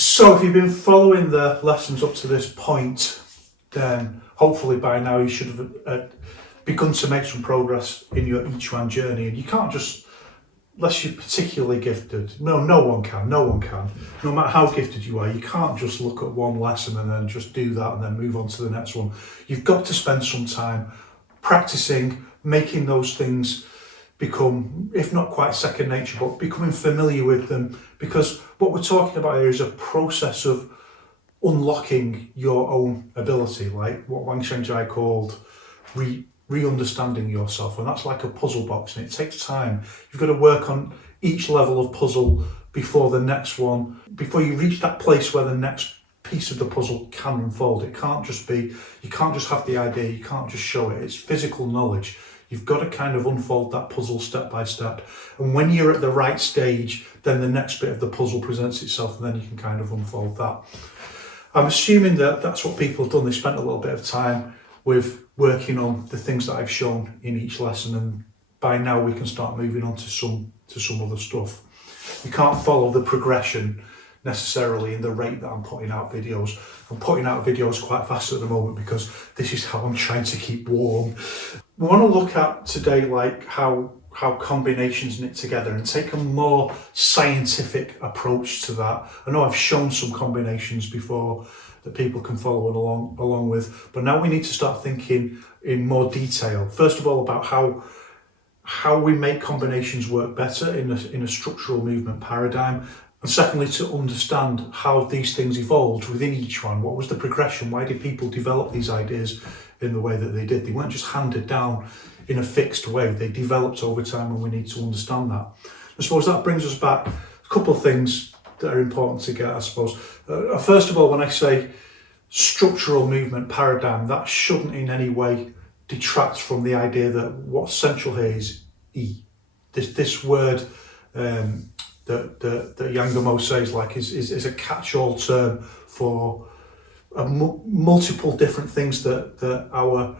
So if you've been following the lessons up to this point, then hopefully by now you should have begun to make some progress in your Yiquan journey. And you can't just, unless you're particularly gifted, no one can, no matter how gifted you are, you can't just look at one lesson and then just do that and then move on to the next one. You've got to spend some time practicing, making those things become, if not quite second nature, but becoming familiar with them, because what we're talking about here is a process of unlocking your own ability, like what Wang Shengzai called re-understanding yourself, and that's like a puzzle box, and it takes time. You've got to work on each level of puzzle before the next one, before you reach that place where the next piece of the puzzle can unfold. It can't just be, you can't just have the idea, you can't just show it, it's physical knowledge. You've got to kind of unfold that puzzle step by step. And when you're at the right stage, then the next bit of the puzzle presents itself, and then you can kind of unfold that. I'm assuming that that's what people have done. They spent a little bit of time with working on the things that I've shown in each lesson, and by now we can start moving on to some other stuff. You can't follow the progression necessarily in the rate that I'm putting out videos. I'm putting out videos quite fast at the moment because this is how I'm trying to keep warm. We want to look at today like how combinations knit together and take a more scientific approach to that. I know I've shown some combinations before that people can follow along with, but now we need to start thinking in more detail. First of all, about how we make combinations work better in a structural movement paradigm. And secondly, to understand how these things evolved within each one. What was the progression? Why did people develop these ideas in the way that they did? They weren't just handed down in a fixed way. They developed over time, and we need to understand that. I suppose that brings us back a couple of things that are important to get, I suppose. First of all, when I say structural movement paradigm, that shouldn't in any way detract from the idea that what's central here is E. This word that Yang Mo says like is a catch-all term for multiple different things that our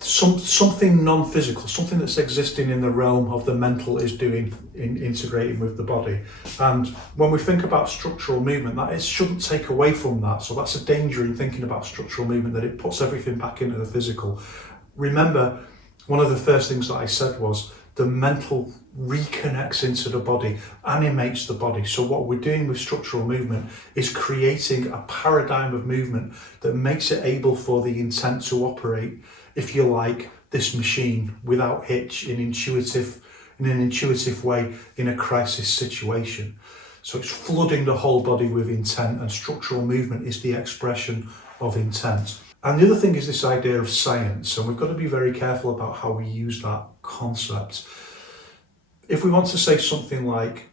something non-physical, something that's existing in the realm of the mental is doing in integrating with the body. And when we think about structural movement, that it shouldn't take away from that. So that's a danger in thinking about structural movement, that it puts everything back into the physical. Remember, one of the first things that I said was the mental reconnects into the body, animates the body. So what we're doing with structural movement is creating a paradigm of movement that makes it able for the intent to operate, if you like, this machine without hitch, in an intuitive way in a crisis situation. So it's flooding the whole body with intent, and structural movement is the expression of intent. And the other thing is this idea of science, and we've got to be very careful about how we use that concept. If we want to say something like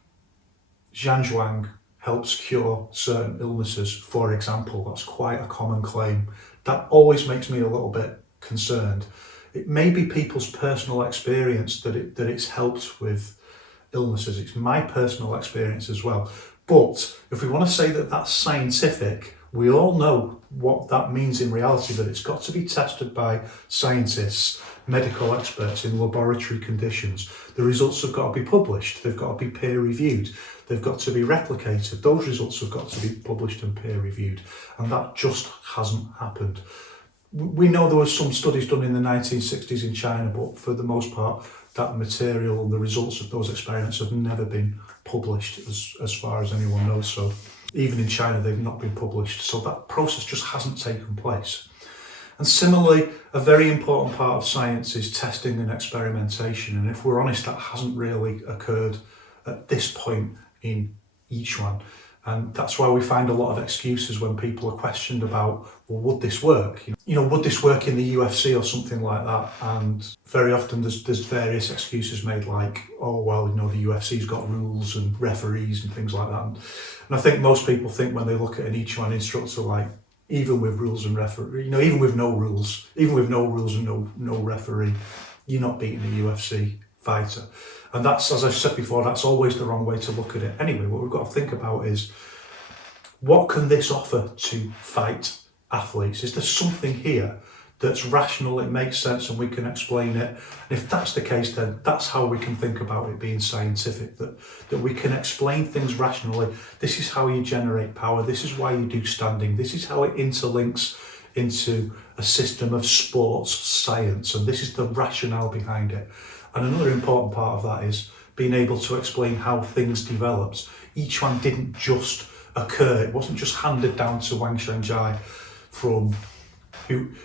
Zhanzhuang helps cure certain illnesses, for example, that's quite a common claim. That always makes me a little bit concerned. It may be people's personal experience that it's helped with illnesses. It's my personal experience as well. But if we want to say that that's scientific, we all know what that means in reality, that it's got to be tested by scientists, medical experts in laboratory conditions. The results have got to be published, they've got to be peer reviewed, they've got to be replicated. Those results have got to be published and peer reviewed, and that just hasn't happened. We know there were some studies done in the 1960s in China, but for the most part, that material and the results of those experiments have never been published as far as anyone knows. So even in China, they've not been published. So that process just hasn't taken place. And similarly, a very important part of science is testing and experimentation. And if we're honest, that hasn't really occurred at this point in Yiquan. And that's why we find a lot of excuses when people are questioned about, well, would this work? Would this work in the UFC or something like that? And very often there's various excuses made like, oh, well, the UFC's got rules and referees and things like that. And I think most people think when they look at an Yiquan instructor, like, even with rules and referee, even with no rules and no referee, you're not beating a UFC fighter. And that's, as I've said before, that's always the wrong way to look at it. Anyway, what we've got to think about is, what can this offer to fight athletes? Is there something here that's rational, it makes sense, and we can explain it. And if that's the case, then that's how we can think about it being scientific, that we can explain things rationally. This is how you generate power, this is why you do standing, this is how it interlinks into a system of sports science, and this is the rationale behind it. And another important part of that is being able to explain how things developed. Yiquan didn't just occur, it wasn't just handed down to Wang Xiangjai from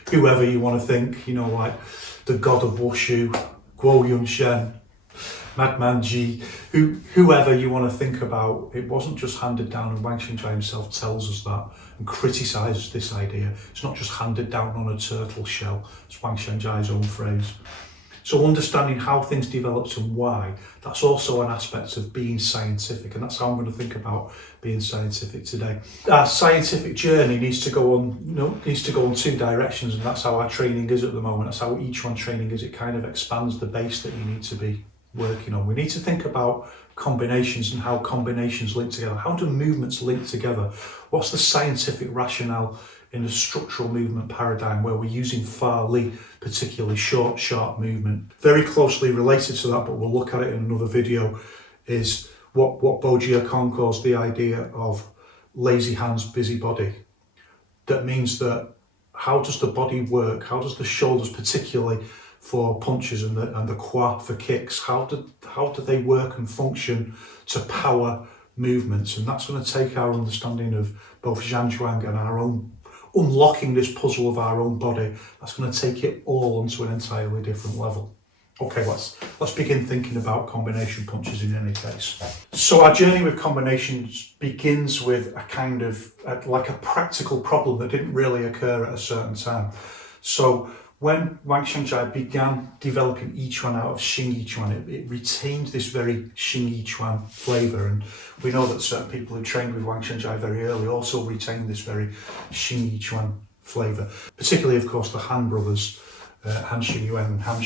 whoever you want to think, you know, like the god of Wushu, Guo Yunshen, Madman Ji, whoever you want to think about. It wasn't just handed down, and Wang Xiangjai himself tells us that and criticises this idea. It's not just handed down on a turtle shell, it's Wang Xiangjai's own phrase. So understanding how things developed and why, that's also an aspect of being scientific, and that's how I'm going to think about being scientific today. Our scientific journey needs to go on, needs to go in two directions, and that's how our training is at the moment. That's how each one training is. It kind of expands the base that you need to be working on. We need to think about combinations and how combinations link together. How do movements link together? What's the scientific rationale in the structural movement paradigm where we're using far li, particularly short, sharp movement? Very closely related to that, but we'll look at it in another video, is what Yiquan calls the idea of lazy hands, busy body. That means that how does the body work? How does the shoulders, particularly for punches, and the qua for kicks, how do they work and function to power movements? And that's going to take our understanding of both Zhanzhuang and our own unlocking this puzzle of our own body. That's going to take it all onto an entirely different level. Okay, let's begin thinking about combination punches in any case. So our journey with combinations begins with a kind of like a practical problem that didn't really occur at a certain time. So when Wang Xiangjai began developing Yiquan out of xingyiquan, it retained this very xingyiquan flavour, and we know that certain people who trained with Wang Xiangjai very early also retained this very xingyiquan flavour, particularly, of course, the Han brothers, Han Xingyuan and Han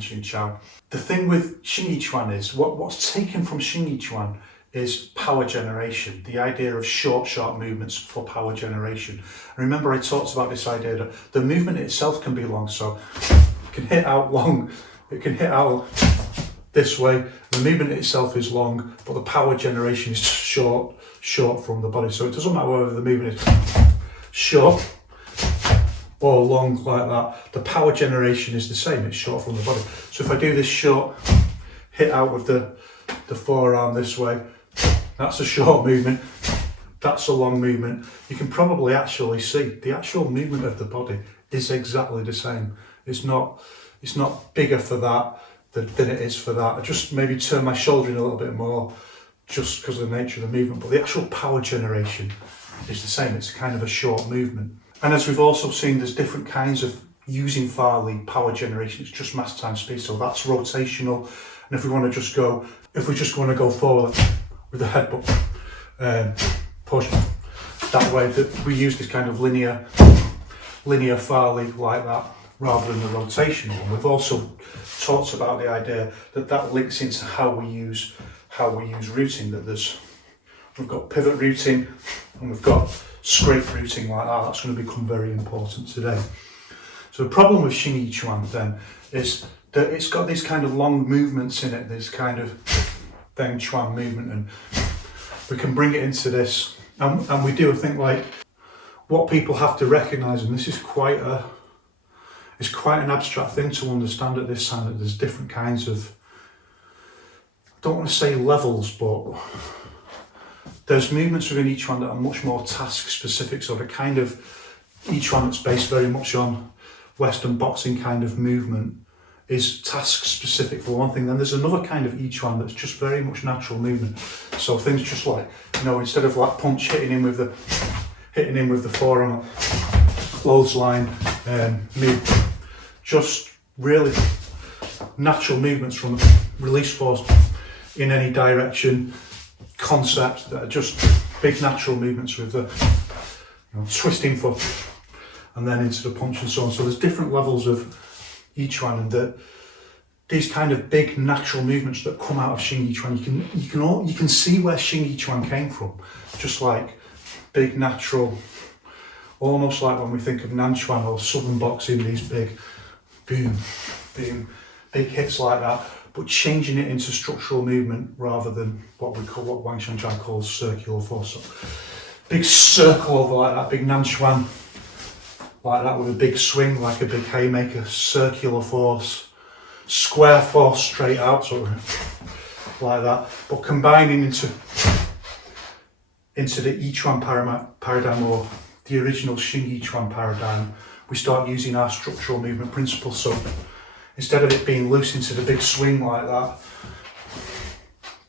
Xingchao. The thing with xingyiquan is, what's taken from xingyiquan is power generation, the idea of short, sharp movements for power generation. And remember, I talked about this idea that the movement itself can be long, so it can hit out long, it can hit out this way, the movement itself is long, but the power generation is short from the body. So it doesn't matter whether the movement is short or long like that, the power generation is the same, it's short from the body. So if I do this short hit out with the forearm this way, that's a short movement, that's a long movement. You can probably actually see the actual movement of the body is exactly the same. It's not bigger for that than it is for that. I just maybe turn my shoulder in a little bit more just because of the nature of the movement, but the actual power generation is the same. It's kind of a short movement. And as we've also seen, there's different kinds of using Farley power generation. It's just mass times speed, so that's rotational. And if we want to just go forward with the headbutt push that way, that we use this kind of linear Farley like that rather than the rotational one. We've also talked about the idea that links into how we use routing. We've got pivot routing and we've got scrape routing like that. That's going to become very important today. So the problem with xingyiquan then is that it's got these kind of long movements in it, this kind of Feng Chuan movement, and we can bring it into this, and we do. I think like what people have to recognise, and this is quite an abstract thing to understand at this time, that there's different kinds of, I don't want to say levels, but there's movements within each one that are much more task specific. So the kind of each one that's based very much on Western boxing kind of movement is task specific for one thing. Then there's another kind of each one that's just very much natural movement. So things just like, instead of like punch hitting in with the forearm, clothesline, move, just really natural movements from release force in any direction, concepts that are just big natural movements with the twisting foot and then into the punch and so on. So there's different levels of each one, and these kind of big natural movements that come out of xingyiquan, you can see where xingyiquan came from, just like big natural, almost like when we think of Nanchuan or Southern boxing, these big boom, boom, big hits like that, but changing it into structural movement rather than what Wang Xianjia calls circular force. So big circle over like that, big Nanchuan like that with a big swing, like a big haymaker, circular force, square force straight out, sort of like that, but combining into the Yiquan paradigm, or the original xingyiquan paradigm, we start using our structural movement principles. So instead of it being loose into the big swing like that,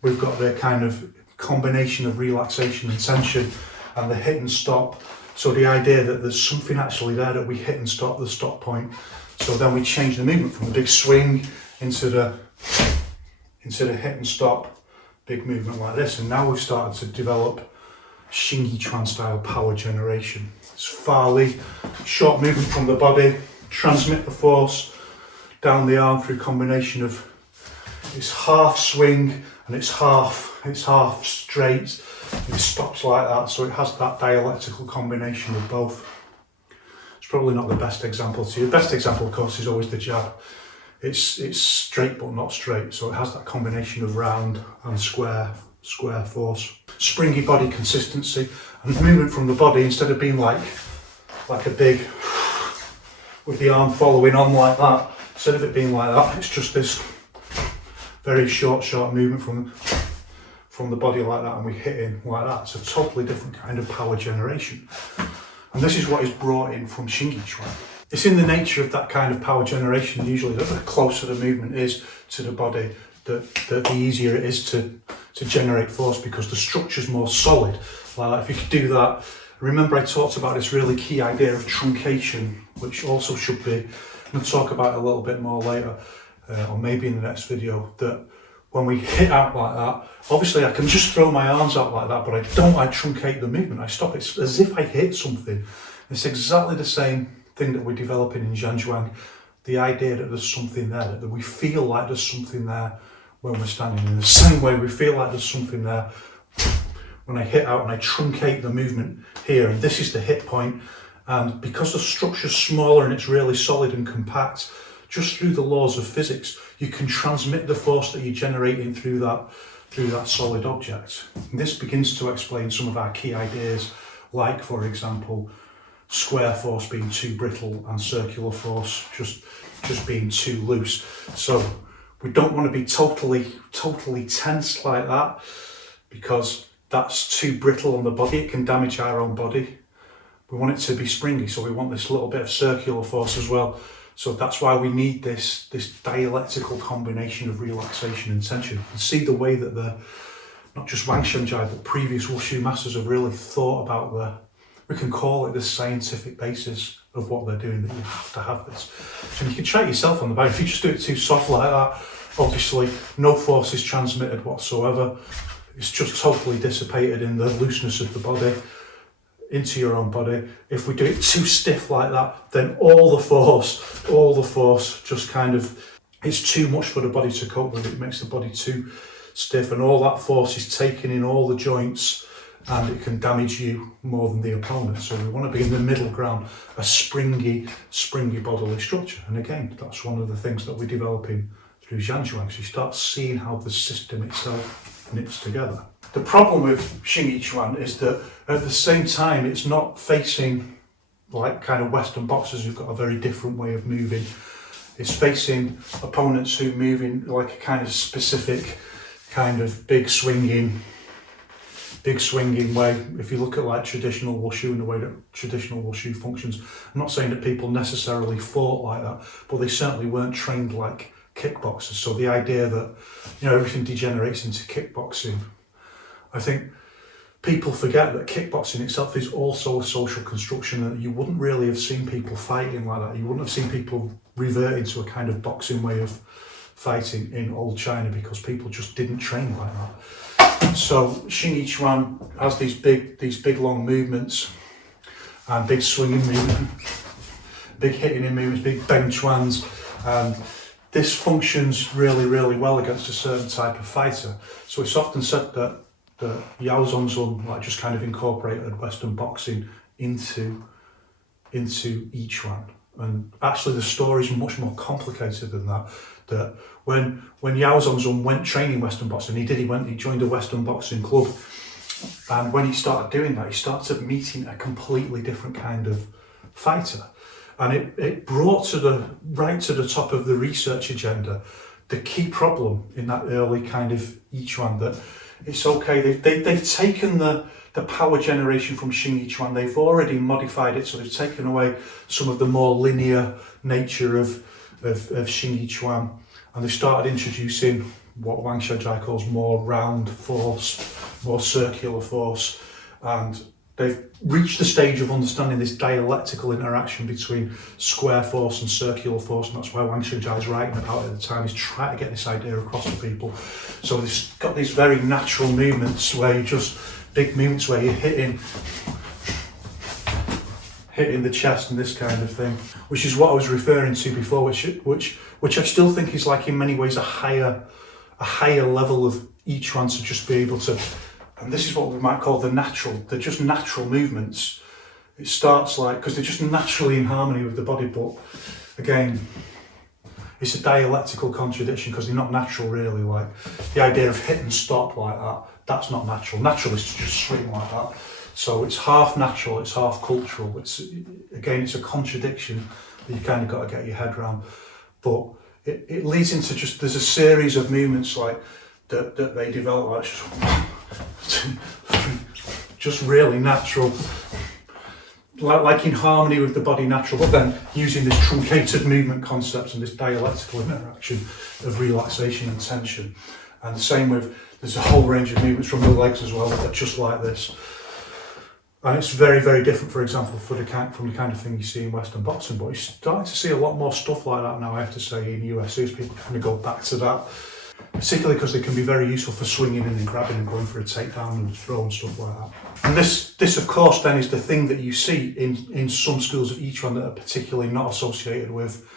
we've got the kind of combination of relaxation and tension and the hit and stop. So the idea that there's something actually there that we hit and stop, the stop point. So then we change the movement from the big swing into the hit and stop, big movement like this. And now we've started to develop xingyiquan style power generation. It's Farley, short movement from the body, transmit the force down the arm through combination of it's half swing and it's half straight. It stops like that, so it has that dialectical combination of both. It's probably not the best example to you. The best example, of course, is always the jab. It's straight but not straight, so it has that combination of round and square force. Springy body consistency and movement from the body, instead of being like a big with the arm following on like that, instead of it being like that, it's just this very short movement from the body like that, and we hit in like that. It's a totally different kind of power generation. And this is what is brought in from xingyiquan. It's in the nature of that kind of power generation, usually, that the closer the movement is to the body, the easier it is to generate force, because the structure's more solid. Like if you could do that, remember I talked about this really key idea of truncation, which also should be, I'm going to talk about it a little bit more later, or maybe in the next video, that when we hit out like that, obviously I can just throw my arms out like that, but I truncate the movement, I stop it. It's as if I hit something. It's exactly the same thing that we're developing in Zhanzhuang, the idea that there's something there, that we feel like there's something there when we're standing. In the same way we feel like there's something there when I hit out and I truncate the movement here, and this is the hit point. And because the structure's smaller and it's really solid and compact, just through the laws of physics, you can transmit the force that you're generating through that solid object. And this begins to explain some of our key ideas, like, for example, square force being too brittle and circular force just being too loose. So we don't want to be totally tense like that, because that's too brittle on the body. It can damage our own body. We want it to be springy, so we want this little bit of circular force as well. So that's why we need this dialectical combination of relaxation and tension. You can see the way that not just Wang Xianjia, but previous Wushu masters have really thought about we can call it the scientific basis of what they're doing, that you have to have this. And you can try it yourself on the body. If you just do it too soft like that, obviously no force is transmitted whatsoever. It's just totally dissipated in the looseness of the body into your own body. If we do it too stiff like that, then all the force just kind of, it's too much for the body to cope with. It makes the body too stiff, and all that force is taken in all the joints, and it can damage you more than the opponent. So we want to be in the middle ground, a springy bodily structure. And again, that's one of the things that we're developing through Zhanzhuang. So you start seeing how the system itself knits together. The problem with xingyiquan is that at the same time, it's not facing like kind of Western boxers who've got a very different way of moving. It's facing opponents who move in like a kind of specific kind of big swinging way. If you look at like traditional Wushu and the way that traditional Wushu functions, I'm not saying that people necessarily fought like that, but they certainly weren't trained like kickboxers. So the idea that, you know, everything degenerates into kickboxing, I think people forget that kickboxing itself is also a social construction, and you wouldn't really have seen people fighting like that. You wouldn't have seen people revert into a kind of boxing way of fighting in old China, because people just didn't train like that. So xingyiquan has these big long movements and big swinging movement, big hitting in movements, big beng chuans, and this functions really well against a certain type of fighter. So it's often said that Yao Zongxun like just kind of incorporated Western boxing into into Yiquan. And actually the story is much more complicated than that. That when Yao Zongxun went training Western boxing, he joined a Western boxing club. And when he started doing that, he started meeting a completely different kind of fighter. And it brought right to the top of the research agenda the key problem in that early kind of Yiquan, that it's okay, they've taken the power generation from xingyiquan, they've already modified it, so they've taken away some of the more linear nature of xingyiquan, and they've started introducing what Wang Xiaojia calls more round force, more circular force, and they've reached the stage of understanding this dialectical interaction between square force and circular force, and that's why Wang Xiaojia is writing about it at the time. He's trying to get this idea across to people. So they've got these very natural movements where big movements where you're hitting the chest and this kind of thing, which is what I was referring to before, which I still think is like in many ways a higher level of Yiquan, to just be able to. And this is what we might call they're just natural movements. It starts because they're just naturally in harmony with the body, but again, it's a dialectical contradiction because they're not natural really. Like the idea of hit and stop like that, that's not natural. Natural is to just swing like that. So it's half natural, it's half cultural. It's a contradiction that you kind of got to get your head around. But it leads into there's a series of movements like that they develop, just really natural, like in harmony with the body, natural, but then using this truncated movement concepts and this dialectical interaction of relaxation and tension. And the same there's a whole range of movements from the legs as well that are just like this. And it's very, very different, for example, from the kind of thing you see in Western boxing, but you're starting to see a lot more stuff like that now, I have to say, in UFC, as people kind of go back to that. Particularly because they can be very useful for swinging in and grabbing and going for a takedown and throw and stuff like that. And this of course then is the thing that you see in some schools of Yiquan that are particularly not associated with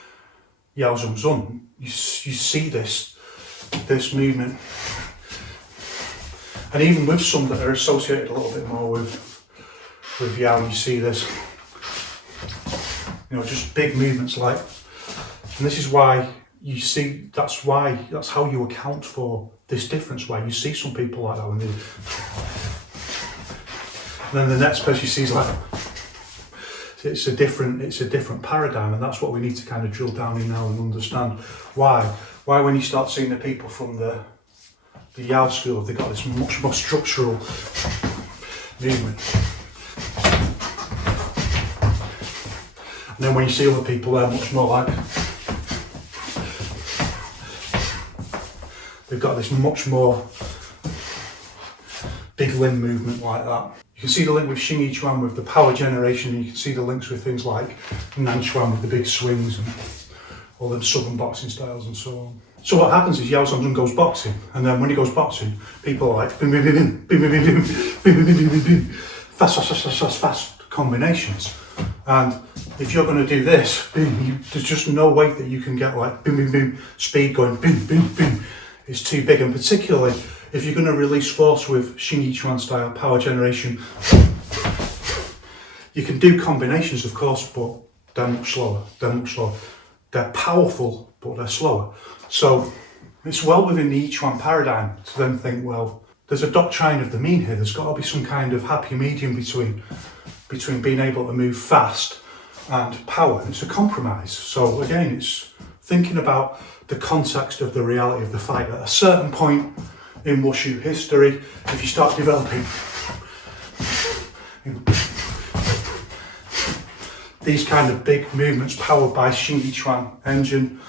Yao Zongxun. You see this movement, and even with some that are associated a little bit more with Yao, you see this, just big movements like, and this is why you see, that's how you account for this difference, where you see some people like that when and then the next person you see is like, it's a different paradigm, and that's what we need to kind of drill down in now and understand why when you start seeing the people from the Yao school, they've got this much more structural movement, and then when you see other people, they're much more like, they've got this much more big limb movement like that. You can see the link with xingyiquan with the power generation, and you can see the links with things like nanquan with the big swings and all the southern boxing styles and so on. So what happens is Yao Zongxun goes boxing, and then when he goes boxing, people are like bim bim bim bim bim bim bim bim bim bim bim bim, fast combinations. And if you're going to do this, there's just no way that you can get like bim bim bim speed going bim bim bim. It's too big, and particularly if you're going to release force with xingyiquan style power generation, you can do combinations of course, but they're much slower. They're powerful, but they're slower. So it's well within the Yiquan paradigm to then think, well, there's a doctrine of the mean here. There's got to be some kind of happy medium between being able to move fast and power. It's a compromise. So again, it's thinking about the context of the reality of the fight. At a certain point in Wushu history, if you start developing these kind of big movements powered by xingyiquan engine,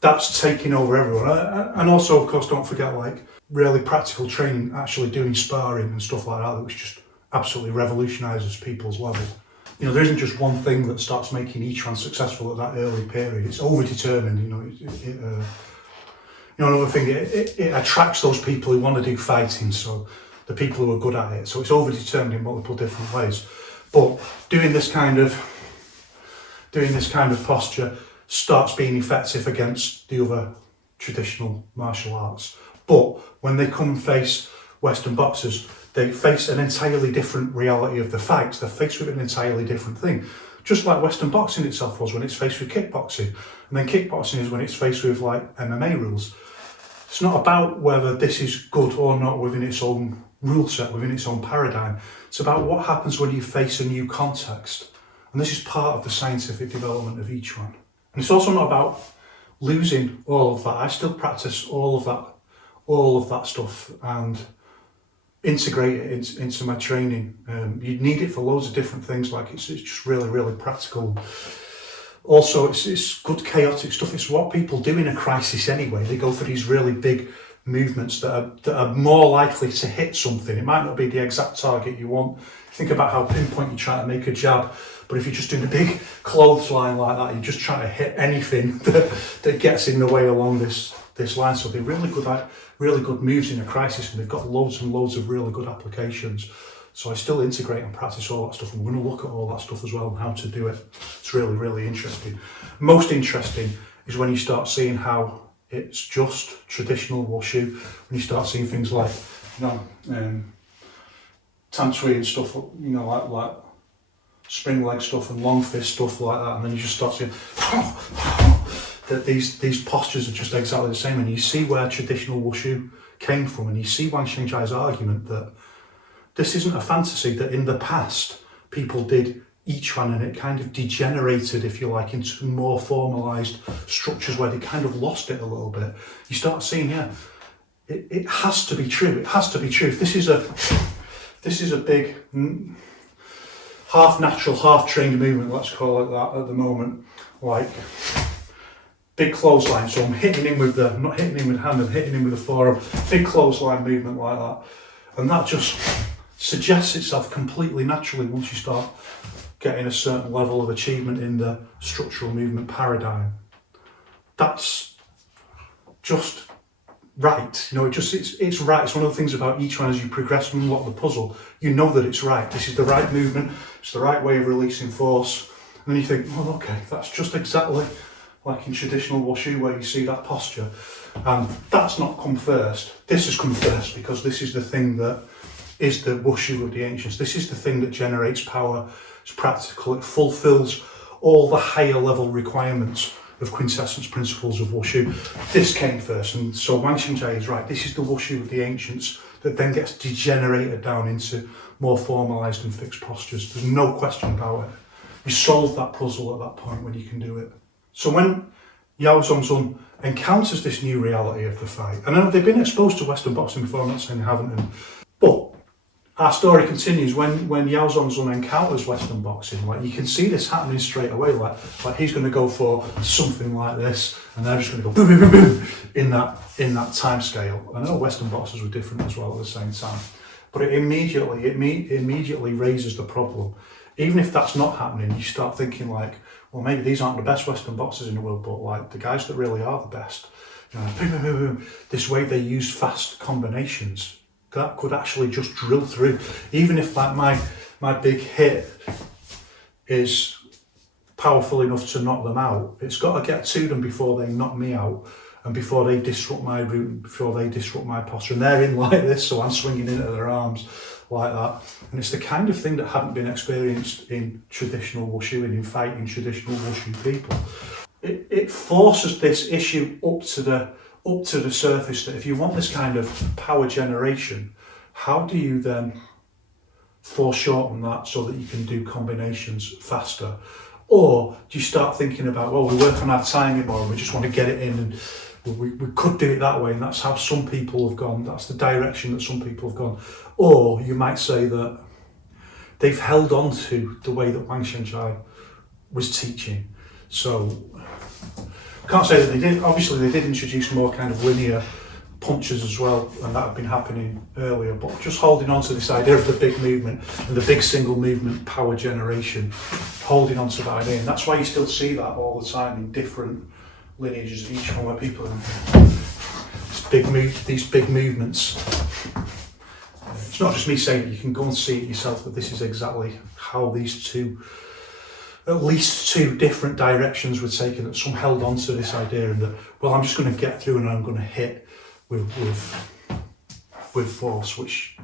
that's taking over everyone. And also, of course, don't forget like really practical training, actually doing sparring and stuff like that, which just absolutely revolutionises people's level. There isn't just one thing that starts making Yiquan successful at that early period. It's overdetermined. Another thing, it attracts those people who want to do fighting, so the people who are good at it. So it's overdetermined in multiple different ways. But doing this kind of posture starts being effective against the other traditional martial arts. But when they come and face Western boxers, they face an entirely different reality of the fight. They're faced with an entirely different thing. just like Western boxing itself was when it's faced with kickboxing. And then kickboxing is when it's faced with like MMA rules. It's not about whether this is good or not within its own rule set, within its own paradigm. It's about what happens when you face a new context. And this is part of the scientific development of each one. And it's also not about losing all of that. I still practice all of that stuff and integrate it into my training. You need it for loads of different things, like it's just really, really practical. Also, it's good chaotic stuff. It's what people do in a crisis anyway. They go for these really big movements that are more likely to hit something. It might not be the exact target you want. Think about how pinpoint you try to make a jab, but if you're just doing a big clothesline like that, you're just trying to hit anything that gets in the way along this line. So they're really good moves in a crisis, and they've got loads and loads of really good applications. So I still integrate and practice all that stuff. I'm going to look at all that stuff as well and how to do it. It's really, really interesting. Most interesting is when you start seeing how it's just traditional wushu. When you start seeing things like, tan chui and stuff, like spring leg stuff and long fist stuff like that, and then you just start seeing that these postures are just exactly the same, and you see where traditional wushu came from, and you see Wang Xingyi's argument that this isn't a fantasy, that in the past people did Yiquan and it kind of degenerated, if you like, into more formalised structures where they kind of lost it a little bit. You start seeing, it has to be true. It has to be true. If this is a big half natural, half trained movement, let's call it that at the moment, like big clothesline. So I'm hitting him with not hitting him with hand, I'm hitting him with the forearm, big clothesline movement like that. And that just suggests itself completely naturally once you start getting a certain level of achievement in the structural movement paradigm. That's just right. It's right. It's one of the things about each one as you progress and unlock the puzzle, you know that it's right. This is the right movement, it's the right way of releasing force. And then you think, well, okay, that's just exactly like in traditional wushu where you see that posture. And that's not come first. This has come first because this is the thing that is the wushu of the ancients. This is the thing that generates power. It's practical. It fulfills all the higher level requirements of quintessence principles of wushu. This came first, and so Wang Xingyi is right. This is the wushu of the ancients that then gets degenerated down into more formalised and fixed postures. There's no question about it. You solve that puzzle at that point when you can do it. So when Yao Zongxun encounters this new reality of the fight, and I know they've been exposed to Western boxing before, I'm not saying they haven't, but our story continues when Yao Zongxun encounters Western boxing. Like, you can see this happening straight away. Like he's going to go for something like this, and they're just going to go boom, boom, boom, boom in that time scale. I know Western boxers were different as well at the same time, but it immediately raises the problem. Even if that's not happening, you start thinking like, well, maybe these aren't the best Western boxers in the world, but like the guys that really are the best. Boom, boom, boom, boom. This way they use fast combinations that could actually just drill through. Even if like my big hit is powerful enough to knock them out, it's got to get to them before they knock me out and before they disrupt my route, before they disrupt my posture. And they're in like this, so I'm swinging into their arms like that. And it's the kind of thing that hadn't been experienced in traditional wushu and in fighting traditional wushu people. It forces this issue up to the surface, that if you want this kind of power generation, how do you then foreshorten that so that you can do combinations faster? Or do you start thinking about, well, we work on our timing more and we just want to get it in, and we could do it that way, and that's how some people have gone, that's the direction that some people have gone. Or you might say that they've held on to the way that Wang Xingyi was teaching. So I can't say that they did. Obviously they did introduce more kind of linear punches as well, and that had been happening earlier, but just holding on to this idea of the big movement and the big single movement power generation, holding on to that idea. And that's why you still see that all the time in different lineages of each one, where people these big movements. It's not just me saying it, you can go and see it yourself, that this is exactly how these at least two different directions were taken, that some held on to this idea and that, well, I'm just going to get through and I'm going to hit with force, which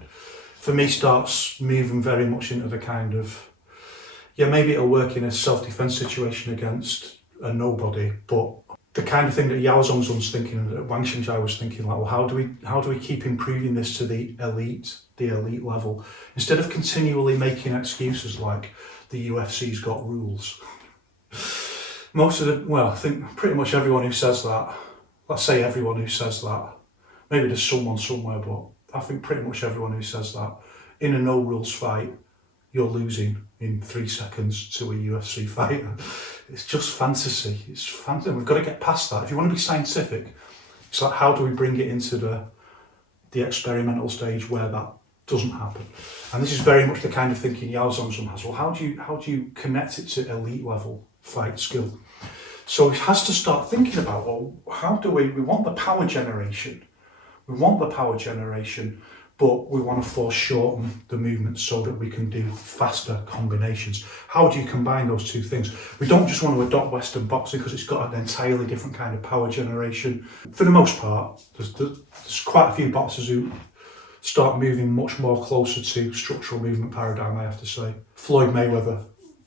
for me starts moving very much into the kind of Yeah, maybe it'll work in a self-defense situation against a nobody, but the kind of thing that Yao Zongxun's thinking, that Wang Xingjai was thinking, like, well, how do we keep improving this to the elite level, instead of continually making excuses like the UFC's got rules. I think pretty much everyone who says that, let's say everyone who says that, maybe there's someone somewhere, but I think pretty much everyone who says that, in a no rules fight, you're losing in 3 seconds to a UFC fighter. It's just fantasy. It's fantasy. We've got to get past that. If you want to be scientific, it's like, how do we bring it into the experimental stage where that doesn't happen? And this is very much the kind of thinking Yao Zongxun has. Well, how do you connect it to elite level fight skill? So it has to start thinking about, well, how do we want the power generation. We want the power generation, but we want to foreshorten the movement so that we can do faster combinations. How do you combine those two things? We don't just want to adopt Western boxing because it's got an entirely different kind of power generation. For the most part, there's quite a few boxers who start moving much more closer to structural movement paradigm, I have to say. Floyd Mayweather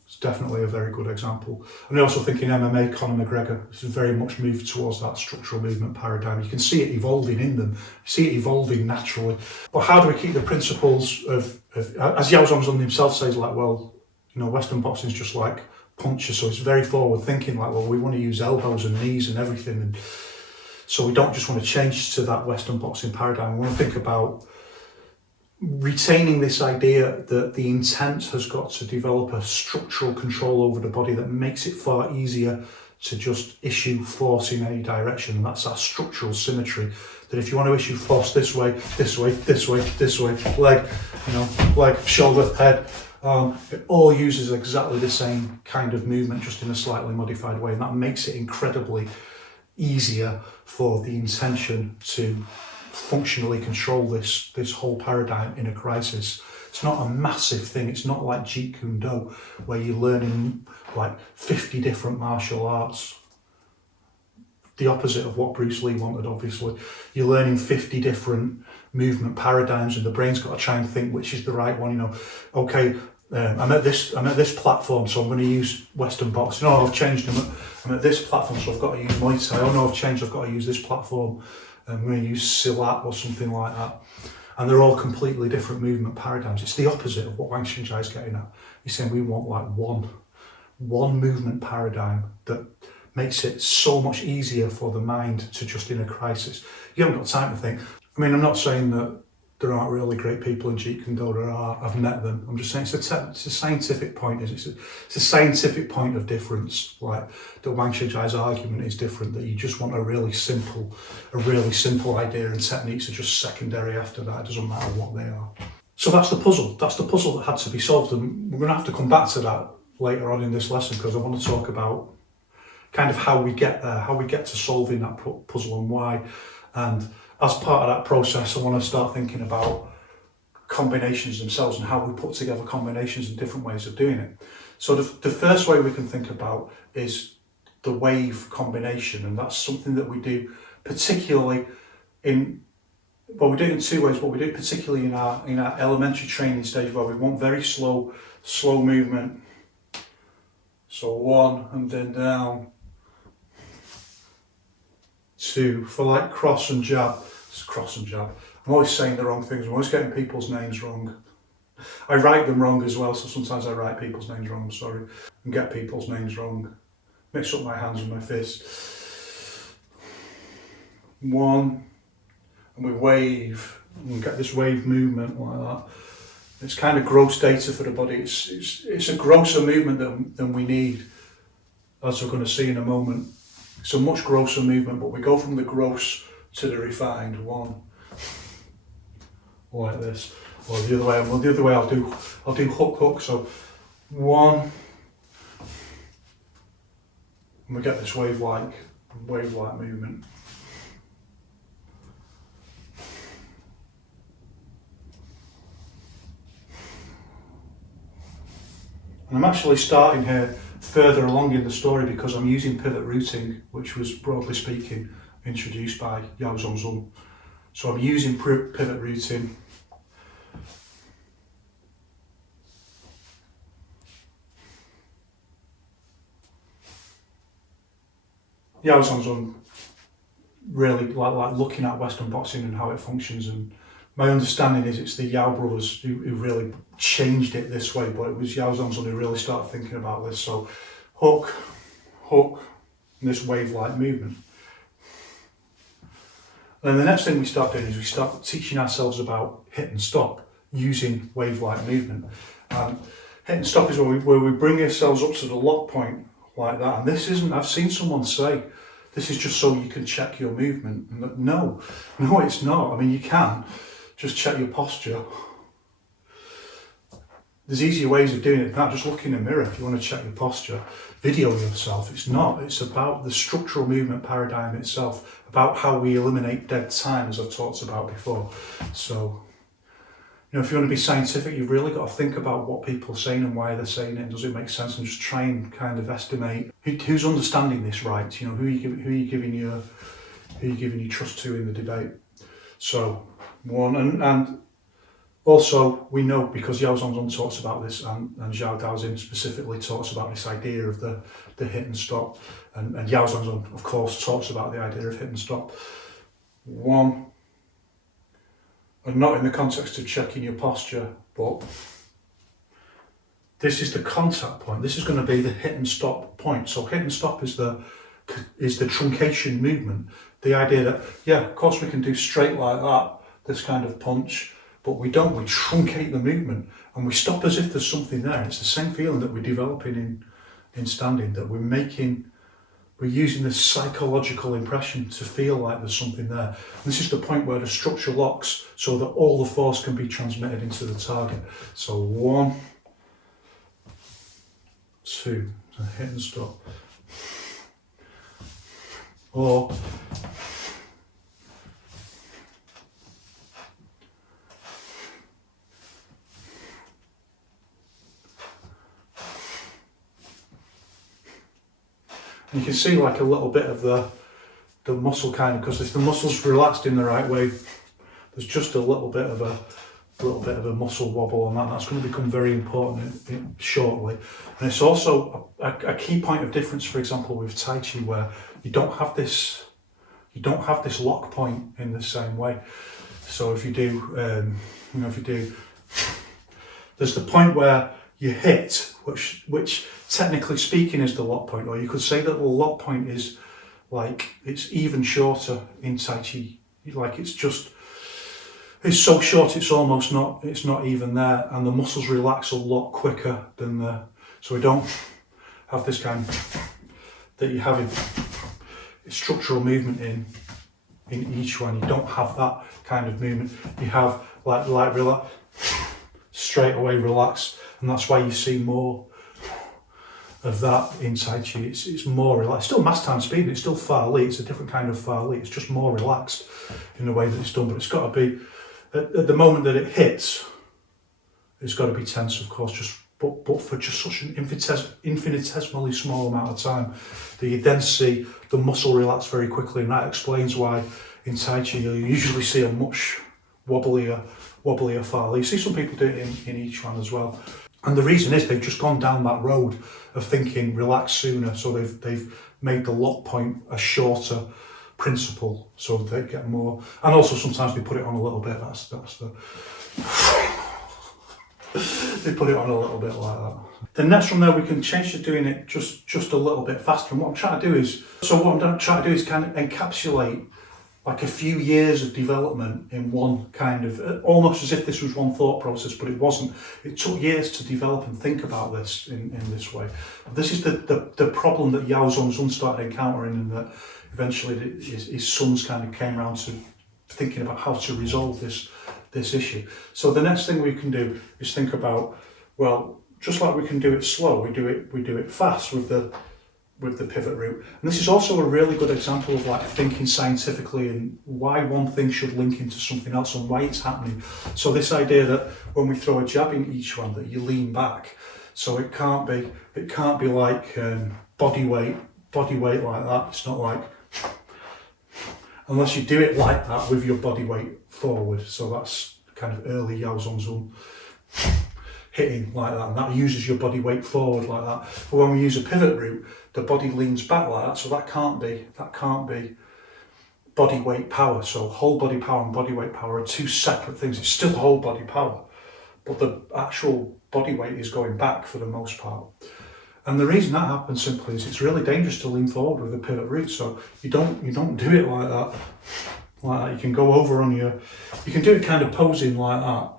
is definitely a very good example. And I also think in MMA, Conor McGregor has very much moved towards that structural movement paradigm. You can see it evolving in them, you see it evolving naturally. But how do we keep the principles of as Yao Zongxun himself says, like, well, Western boxing is just like punches, so it's very forward thinking, like, well, we want to use elbows and knees and everything. And so we don't just want to change to that Western boxing paradigm. We want to think about retaining this idea that the intent has got to develop a structural control over the body that makes it far easier to just issue force in any direction. And that's that structural symmetry, that if you want to issue force this way, this way, this way, this way, leg, leg, shoulder, head, it all uses exactly the same kind of movement, just in a slightly modified way. And that makes it incredibly easier for the intention to functionally control this whole paradigm in a crisis. It's not a massive thing. It's not like Jeet Kune Do, where you're learning like 50 different martial arts. The opposite of what Bruce Lee wanted, obviously. You're learning 50 different movement paradigms, and the brain's got to try and think which is the right one. Okay, I'm at this platform, so I'm going to use Western boxing. Oh, I've changed them. I'm at this platform, so I've got to use Muay Thai. Oh no, I've changed. I've got to use this platform. I'm going to use Silat or something like that. And they're all completely different movement paradigms. It's the opposite of what Wang Xingjai is getting at. He's saying we want like one movement paradigm that makes it so much easier for the mind to just, in a crisis. You haven't got time to think. I mean, I'm not saying that there aren't really great people in Jeet Kune Do. There are. I've met them. I'm just saying it's a scientific point. It's a scientific point of difference. Like that Wang Xingjai's argument is different. That you just want a really simple idea, and techniques are just secondary after that. It doesn't matter what they are. So that's the puzzle. That's the puzzle that had to be solved, and we're going to have to come back to that later on in this lesson, because I want to talk about kind of how we get there, how we get to solving that puzzle and why. And as part of that process, I want to start thinking about combinations themselves and how we put together combinations and different ways of doing it. So the first way we can think about is the wave combination, and that's something that we do particularly we do it in two ways, but we do it particularly in our elementary training stage, where we want very slow movement. So 1 and then down, 2 for like cross and jab. It's cross and jab. I'm always saying the wrong things. I'm always getting people's names wrong. I write them wrong as well, so sometimes I write people's names wrong, I'm sorry, and get people's names wrong. Mix up my hands with my fists. 1, and we wave, and we get this wave movement like that. It's kind of gross data for the body. It's a grosser movement than we need, as we're going to see in a moment. It's a much grosser movement, but we go from the gross to the refined. 1, like this, or the other way. Well, the other way I'll do hook. So 1, and we get this wave-like movement. And I'm actually starting here further along in the story because I'm using pivot routing, which was, broadly speaking, introduced by Yao Zongxun. So I'm using pivot routing. Yao Zongxun really like looking at Western boxing and how it functions, and my understanding is it's the Yao brothers who really changed it this way, but it was Yao Zongxun who really started thinking about this. So hook, hook, and this wave-like movement. And then the next thing we start doing is we start teaching ourselves about hit and stop using wave-like movement. Hit and stop is where we bring ourselves up to the lock point like that. And this isn't, I've seen someone say, this is just so you can check your movement. And no, it's not. I mean, you can just check your posture. There's easier ways of doing it than that. Just look in the mirror if you want to check your posture. Video yourself. It's not. It's about the structural movement paradigm itself, about how we eliminate dead time, as I've talked about before. So, you know, if you want to be scientific, you've really got to think about what people are saying and why they're saying it, and does it make sense, and just try and kind of estimate who's understanding this right. You know, who are you giving your trust to in the debate. So, one and also, we know, because Yao Zongxun talks about this, and Zhao Daoxin specifically talks about this idea of the hit and stop, and Yao Zongxun, of course, talks about the idea of hit and stop. One, and not in the context of checking your posture, but this is the contact point. This is going to be the hit and stop point. So hit and stop is the truncation movement. The idea that, yeah, of course we can do straight like that, this kind of punch, but we don't. We truncate the movement and we stop as if there's something there. It's the same feeling that we're developing in standing, that we're using this psychological impression to feel like there's something there. And this is the point where the structure locks so that all the force can be transmitted into the target. So 1, 2, so hit and stop. Or you can see like a little bit of the muscle kind of, because if the muscle's relaxed in the right way, there's just a little bit of a muscle wobble on that. And that's going to become very important shortly. And it's also a key point of difference, for example, with Tai Chi, where you don't have this lock point in the same way. So if you do, there's the point where you hit, which technically speaking is the lock point, or you could say that the lock point is like, it's even shorter in Tai Chi. Like it's so short it's almost not, it's not even there, and the muscles relax a lot quicker than so we don't have this kind that you have in structural movement in each one. You don't have that kind of movement. You have like relax, straight away relax, and that's why you see more of that in Tai Chi. It's more relaxed. Still mass time speed, it's still Fa Li, it's a different kind of Fa Li. It's just more relaxed in the way that it's done, but it's got to be, at the moment that it hits, it's got to be tense, of course, but for just such an infinitesimally small amount of time that you then see the muscle relax very quickly, and that explains why in Tai Chi you usually see a much wobblier Fa Li. You see some people do it in each one as well. And the reason is they've just gone down that road of thinking relax sooner, so they've made the lock point a shorter principle, so they get more. And also sometimes they put it on a little bit. That's the they put it on a little bit like that. Then next from there we can change to doing it just a little bit faster. And what I'm trying to do is kind of encapsulate like a few years of development in one kind of, almost as if this was one thought process, but it wasn't. It took years to develop and think about this in this way. But this is the problem that Yao Zongxun started encountering, and that eventually his sons kind of came around to thinking about how to resolve this issue. So the next thing we can do is think about, well, just like we can do it slow, we do it fast with the pivot route. And this is also a really good example of like thinking scientifically and why one thing should link into something else and why it's happening. So this idea that when we throw a jab in each one, that you lean back. So it can't be like body weight like that. It's not like, unless you do it like that with your body weight forward. So that's kind of early Yao Zongxun. hitting like that, and that uses your body weight forward like that. But when we use a pivot root, the body leans back like that, so that can't be body weight power. So whole body power and body weight power are two separate things. It's still whole body power, but the actual body weight is going back for the most part. And the reason that happens simply is it's really dangerous to lean forward with a pivot root. So you don't do it like that. Like that. You can go over on you can do it kind of posing like that.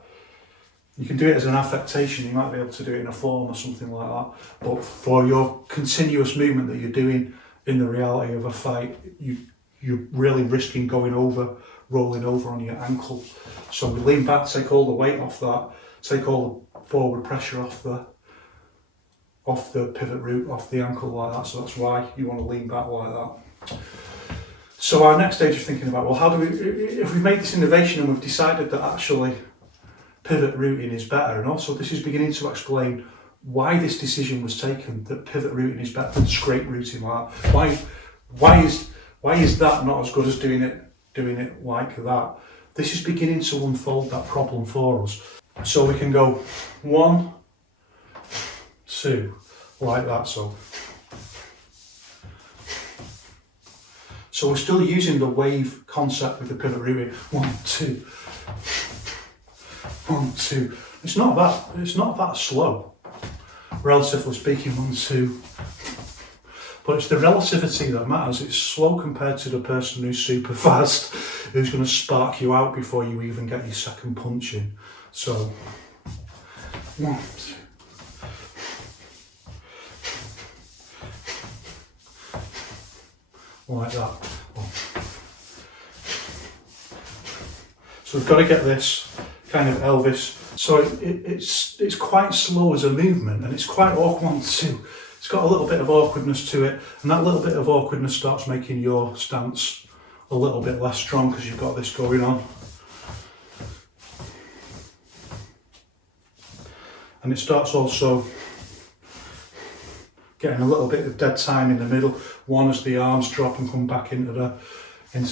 You can do it as an affectation. You might be able to do it in a form or something like that. But for your continuous movement that you're doing in the reality of a fight, you're really risking rolling over on your ankle. So we lean back, take all the weight off that, take all the forward pressure off the pivot root, off the ankle like that. So that's why you want to lean back like that. So our next stage of thinking about, well, how do we, if we've made this innovation and we've decided that actually pivot rooting is better, and also this is beginning to explain why this decision was taken, that pivot rooting is better than scrape rooting like that. Why is that not as good as doing it like that? This is beginning to unfold that problem for us. So we can go 1, 2, like that. So we're still using the wave concept with the pivot rooting. 1, 2, 1, 2. It's not that slow, relatively speaking. 1, 2. But it's the relativity that matters. It's slow compared to the person who's super fast, who's going to spark you out before you even get your second punch in. So 1, 2. Like that. So we've got to get this kind of Elvis. So it's quite slow as a movement, and it's quite awkward. 1, 2. It's got a little bit of awkwardness to it, and that little bit of awkwardness starts making your stance a little bit less strong because you've got this going on. And it starts also getting a little bit of dead time in the middle. 1 as the arms drop and come back into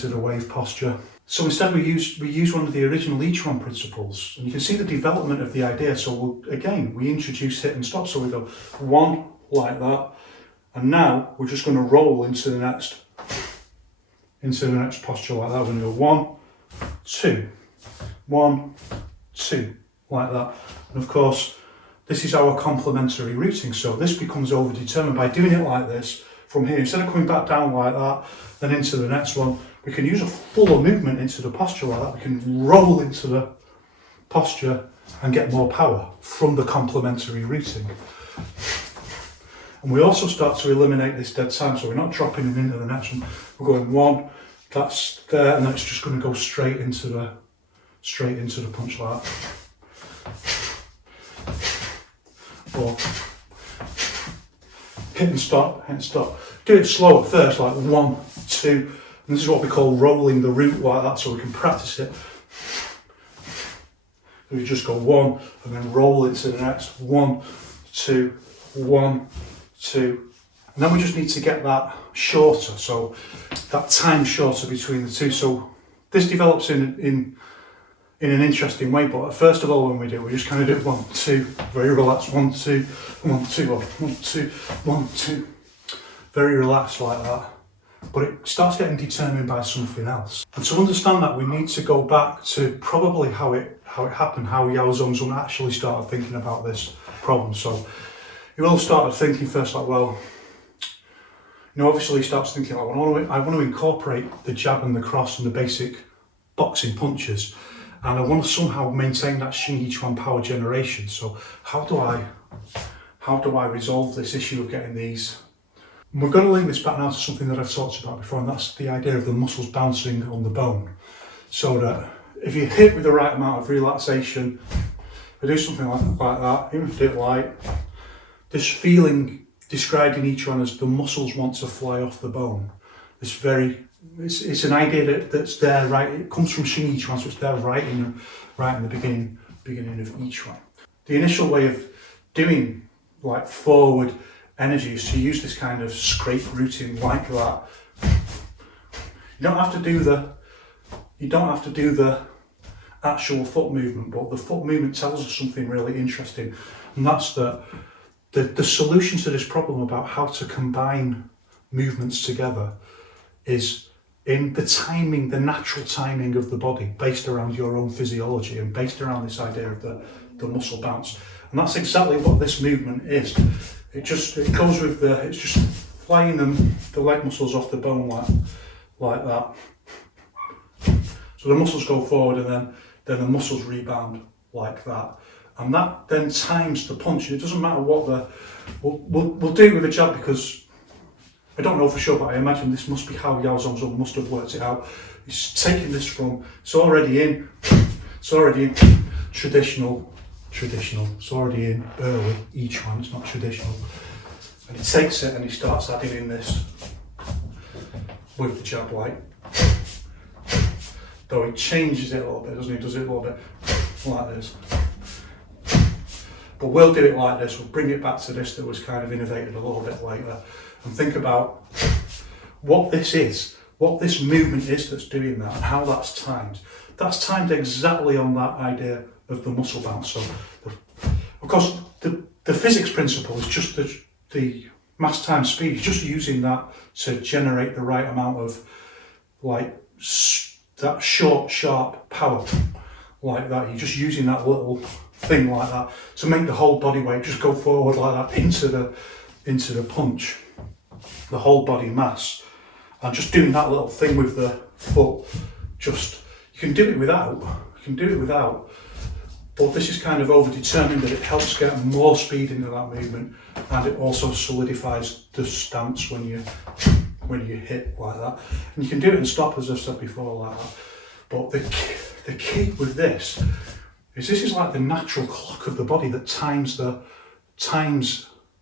the wave posture. So instead we use one of the original Yiquan principles, and you can see the development of the idea. So we introduce hit and stop. So we go 1 like that, and now we're just going to roll into the next posture like that. We're going to go 1, 2, 1, 2 like that. And of course, this is our complementary routing. So this becomes overdetermined by doing it like this from here. Instead of coming back down like that, then into the next one, we can use a fuller movement into the posture like that. We can roll into the posture and get more power from the complementary routing. And we also start to eliminate this dead time, so we're not dropping it into the next one. We're going 1, that's there, and then it's just going to go straight into the punch like that. Or hit and stop. Do it slow at first, like 1, 2, and this is what we call rolling the root like that, so we can practice it. We just go 1 and then roll into the next. 1, 2, 1, 2, and then we just need to get that shorter, so that time shorter between the two. So this develops in an interesting way, but first of all, when we do, we just kind of do 1, 2, very relaxed. 1, 2, 1, 2, 1, 2, 1, 2, very relaxed like that. But it starts getting determined by something else. And to understand that, we need to go back to probably how it happened, how Yao Zongxun actually started thinking about this problem. So he all started thinking first like, well, obviously he starts thinking like, I want to incorporate the jab and the cross and the basic boxing punches, and I want to somehow maintain that xingyiquan power generation. So how do I resolve this issue of getting these? And we're going to link this back now to something that I've talked about before, and that's the idea of the muscles bouncing on the bone. So that if you hit with the right amount of relaxation, we do something like that, even if you do it light, this feeling described in Yiquan as the muscles want to fly off the bone. It's an idea that's there, right? It comes from xingyiquan, so it's there right in the beginning of Yiquan. The initial way of doing like forward energy is to use this kind of scrape routing like that. You don't have to do the actual foot movement, but the foot movement tells us something really interesting, and that's that the solution to this problem about how to combine movements together is in the timing, the natural timing of the body, based around your own physiology and based around this idea of the muscle bounce. And that's exactly what this movement is. It goes with it's just flying the leg muscles off the bone like that. So the muscles go forward and then the muscles rebound like that. And that then times the punch. And it doesn't matter what we'll do it with a jab, because I don't know for sure, but I imagine this must be how Yao Zongxun must have worked it out. He's taking this from, it's already in traditional, it's already in early, each one, it's not traditional. And he takes it and he starts adding in this with the jab like. Though he changes it a little bit, doesn't he? Does it a little bit like this. But we'll do it like this, we'll bring it back to this that was kind of innovated a little bit later, and think about what this is, what this movement is that's doing that, and how that's timed. That's timed exactly on that idea of the muscle bounce. So, of course, the physics principle is just the mass times speed, is just using that to generate the right amount of that short, sharp power like that. You're just using that little thing like that to make the whole body weight just go forward like that into the punch, the whole body mass, and just doing that little thing with the foot. Just you can do it without, but this is kind of over-determined that it helps get more speed into that movement, and it also solidifies the stance when you hit like that. And you can do it and stop, as I've said before, like that. But the key with this is like the natural clock of the body that times the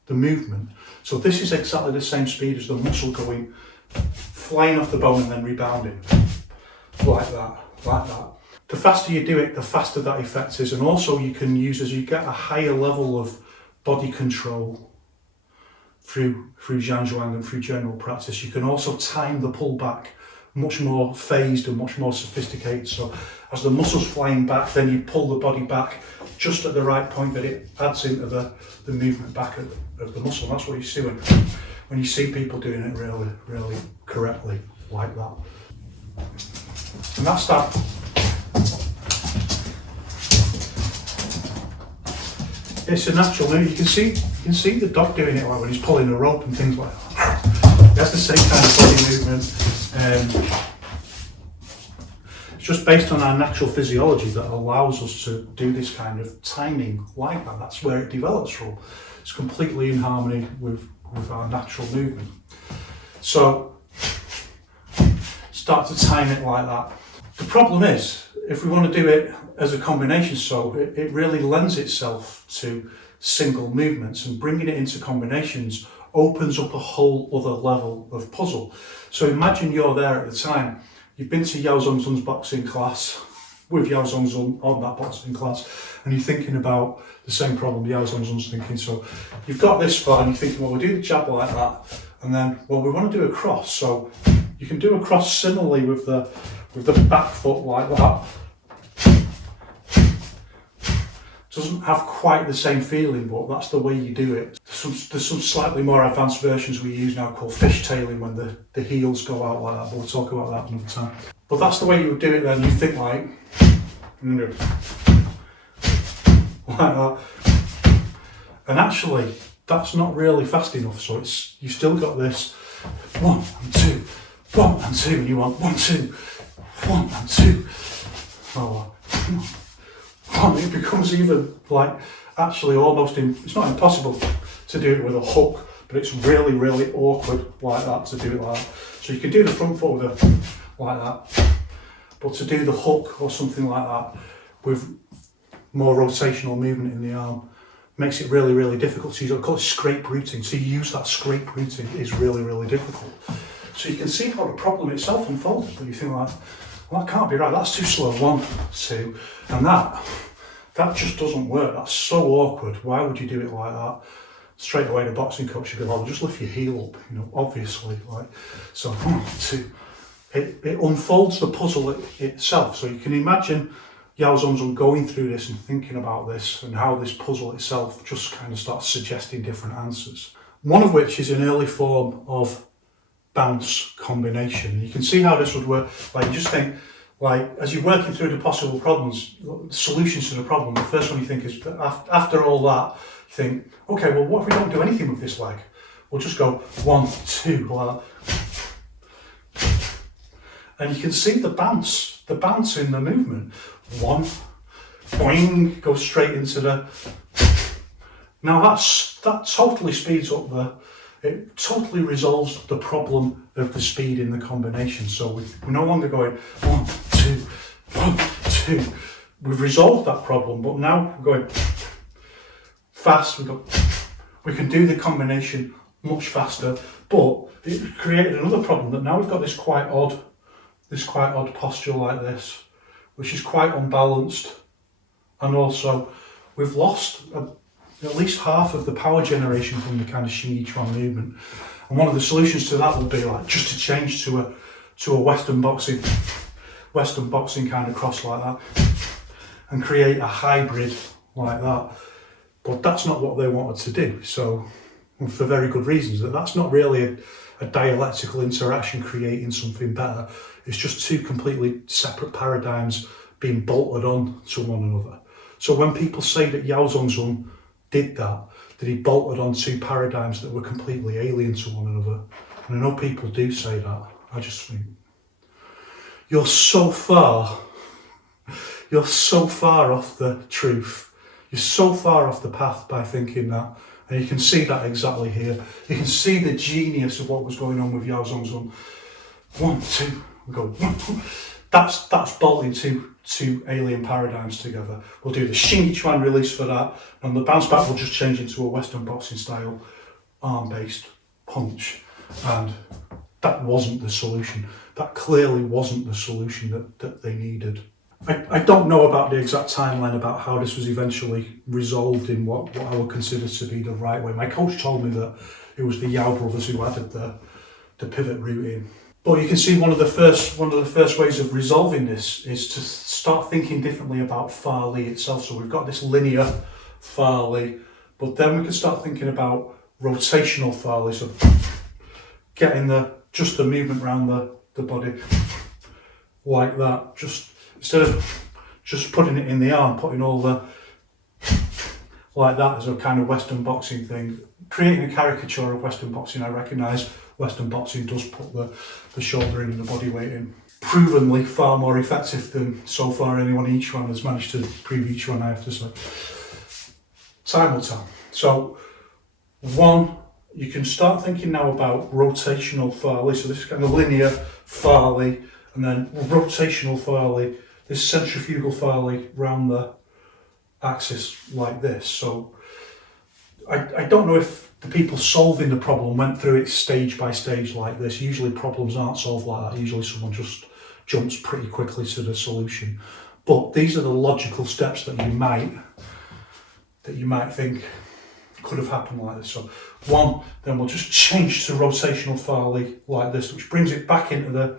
movement. So this is exactly the same speed as the muscle going, flying off the bone and then rebounding, like that. The faster you do it, the faster that effect is. And also you can use, as you get a higher level of body control through xingyiquan and through general practice, you can also time the pullback much more phased and much more sophisticated. So as the muscle's flying back, then you pull the body back just at the right point that it adds into the movement back of the muscle. That's what you see when you see people doing it really, really correctly like that. And that's that. It's a natural movement. You can see the dog doing it, like when he's pulling a rope and things like that. That's the same kind of body movement. It's just based on our natural physiology that allows us to do this kind of timing like that. That's where it develops from. It's completely in harmony with our natural movement. So start to time it like that. The problem is, if we want to do it as a combination, so it really lends itself to single movements, and bringing it into combinations opens up a whole other level of puzzle. So imagine you're there at the time, you've been to Yao Zongxun's boxing class, with Yao Zongxun on that boxing class, and you're thinking about the same problem Yao Zongxun's thinking. So you've got this far and you're thinking, well, we'll do the jab like that, and then, well, we want to do a cross. So you can do a cross similarly with the back foot like that. Doesn't have quite the same feeling, but that's the way you do it. There's some slightly more advanced versions we use now called fishtailing, when the heels go out like that, but we'll talk about that another time. But that's the way you would do it then. You think like that. And actually, that's not really fast enough, so you've still got this 1 and 2, 1 and 2, and you want 1, 2, 1 and 2. Oh, it becomes even like actually almost it's not impossible to do it with a hook, but it's really, really awkward like that to do it like that. So you can do the front foot with like that, but to do the hook or something like that with more rotational movement in the arm makes it really, really difficult. So you call it scrape rooting. So you use that scrape rooting is really, really difficult. So you can see how the problem itself unfolds, but you think like, well, that can't be right, that's too slow, 1, 2, and that just doesn't work. That's so awkward. Why would you do it like that? Straight away the boxing coach should be like, well, just lift your heel up, obviously, like, so 1, 2. It unfolds the puzzle itself. So you can imagine Yao Zongxun going through this and thinking about this and how this puzzle itself just kind of starts suggesting different answers. One of which is an early form of bounce combination. You can see how this would work. Like, you just think, like, as you're working through the possible problems, solutions to the problem, the first one you think is, after all that, you think, okay, well, what if we don't do anything with this leg? We'll just go 1, 2, like that. And you can see the bounce in the movement. 1, boing, goes straight into the. Now that totally speeds up it totally resolves the problem of the speed in the combination. So we're no longer going 1, 2, 1, 2. We've resolved that problem, but now we're going fast. We can do the combination much faster, but it created another problem that now we've got this quite odd posture like this, which is quite unbalanced, and also we've lost at least half of the power generation from the kind of xingyiquan movement. And one of the solutions to that would be like just to change to a Western boxing kind of cross like that, and create a hybrid like that. But that's not what they wanted to do. So, for very good reasons, that's not really a dialectical interaction creating something better. It's just two completely separate paradigms being bolted on to one another. So when people say that Yao Zongxun did that he bolted on two paradigms that were completely alien to one another, and I know people do say that, I just think, you're so far off the truth. You're so far off the path by thinking that. And you can see that exactly here. You can see the genius of what was going on with Yao Zongxun. 1, 2, we go 1, 2. That's bolting two alien paradigms together. We'll do the xingyiquan release for that, and the bounce back will just change into a Western boxing style arm-based punch. And that wasn't the solution. That clearly wasn't the solution that they needed. I don't know about the exact timeline about how this was eventually resolved in what I would consider to be the right way. My coach told me that it was the Yao brothers who added the pivot route in. But you can see one of the first ways of resolving this is to start thinking differently about fore itself. So we've got this linear fore, but then we can start thinking about rotational fore. So getting just the movement around the body like that. Just instead of just putting it in the arm, putting all the like that as a kind of Western boxing thing. Creating a caricature of Western boxing, I recognise Western boxing does put the shoulder in and the body weight in. Provenly far more effective than so far anyone each one has managed to prove each one, I have to say. Time will tell. So, 1, you can start thinking now about rotational fore. So this is kind of linear fore, and then rotational fore, this centrifugal fore round the axis like this. So I don't know if the people solving the problem went through it stage by stage like this. Usually problems aren't solved like that. Usually someone just jumps pretty quickly to the solution. But these are the logical steps that you might think could have happened like this. So 1, then we'll just change to rotational fore like this, which brings it back into the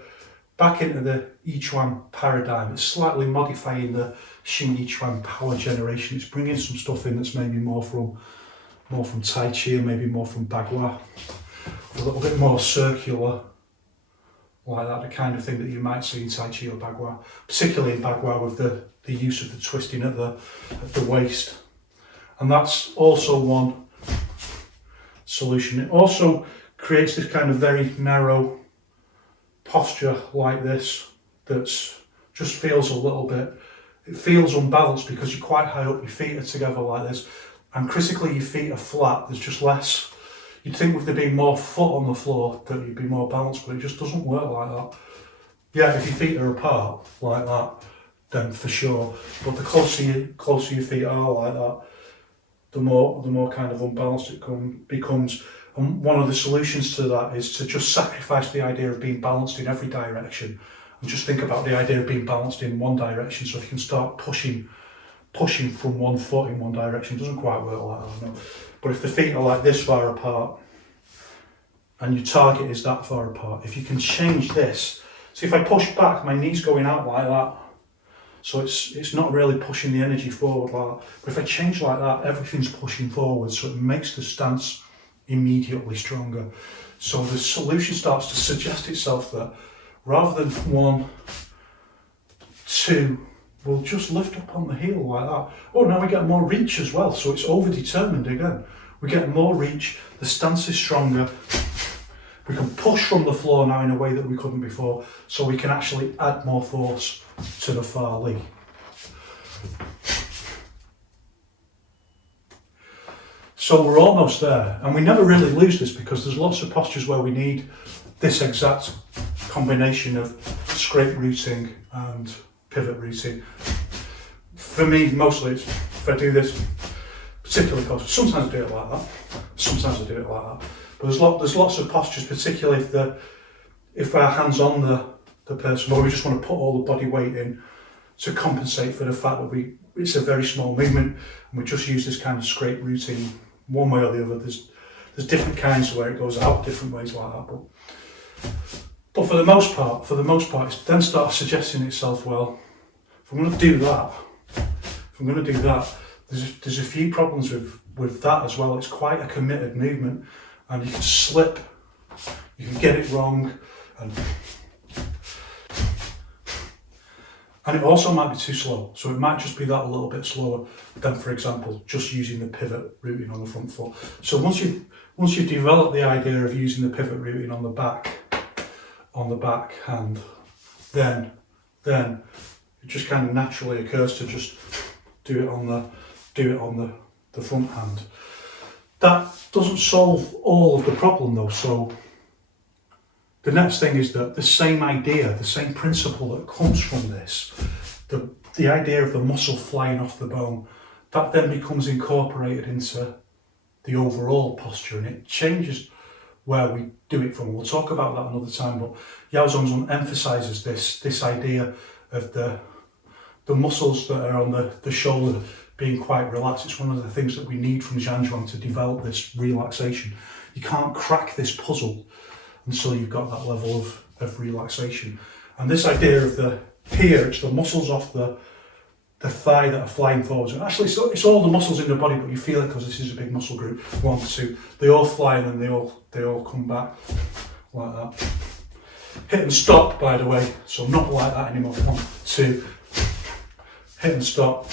Yiquan paradigm. It's slightly modifying the xingyiquan power generation. It's bringing some stuff in that's maybe more from Tai Chi and maybe more from Bagua. A little bit more circular, like that, the kind of thing that you might see in Tai Chi or Bagua, particularly in Bagua with the use of the twisting at the waist. And that's also one solution. It also creates this kind of very narrow posture like this that's just feels a little bit, it feels unbalanced because you're quite high up, your feet are together like this, and critically your feet are flat. There's just less, you'd think with there being more foot on the floor that you'd be more balanced, but it just doesn't work like that. Yeah, if your feet are apart like that, then for sure, but the closer your feet are like that, the more kind of unbalanced it becomes. And one of the solutions to that is to just sacrifice the idea of being balanced in every direction and just think about the idea of being balanced in one direction. So if you can start pushing from one foot in one direction, it doesn't quite work like that, I know. But if the feet are like this far apart and your target is that far apart, if you can change this, so if I push back, my knee's going out like that. So it's not really pushing the energy forward like that. But if I change like that, everything's pushing forward, so it makes the stance immediately stronger. So the solution starts to suggest itself that rather than 1, 2, we'll just lift up on the heel like that. Oh, now we get more reach as well, so it's over-determined again. We get more reach, the stance is stronger. We can push from the floor now in a way that we couldn't before, so we can actually add more force to the far leg. So we're almost there, and we never really lose this because there's lots of postures where we need this exact combination of scrape rooting and pivot rooting. For me, mostly it's if I do this particular posture, sometimes I do it like that, sometimes I do it like that. But there's lots of postures, particularly if our hand's on the person, where we just want to put all the body weight in to compensate for the fact that it's a very small movement, and we just use this kind of scrape rooting one way or the other. There's different kinds where it goes out different ways like that. But for the most part, it then starts suggesting itself, well, if I'm going to do that, there's a few problems with that as well. It's quite a committed movement, and you can slip, you can get it wrong, and it also might be too slow. So it might just be that a little bit slower than, for example, just using the pivot rooting on the front foot. So once you develop the idea of using the pivot rooting on the back hand, then it just kind of naturally occurs to just do it on the front hand. That doesn't solve all of the problem though. So the next thing is that the same idea, the same principle that comes from this, the idea of the muscle flying off the bone, that then becomes incorporated into the overall posture, and it changes where we do it from. We'll talk about that another time, but Yao Zongxun emphasizes this idea of the muscles that are on the shoulder being quite relaxed. It's one of the things that we need from Zhangzhuang to develop this relaxation. You can't crack this puzzle until you've got that level of relaxation. And this idea of it's the muscles off the thigh that are flying forwards. And actually, it's all the muscles in the body, but you feel it because this is a big muscle group. 1, 2, they all fly and then they all come back like that. Hit and stop, by the way, so not like that anymore. 1, 2, hit and stop.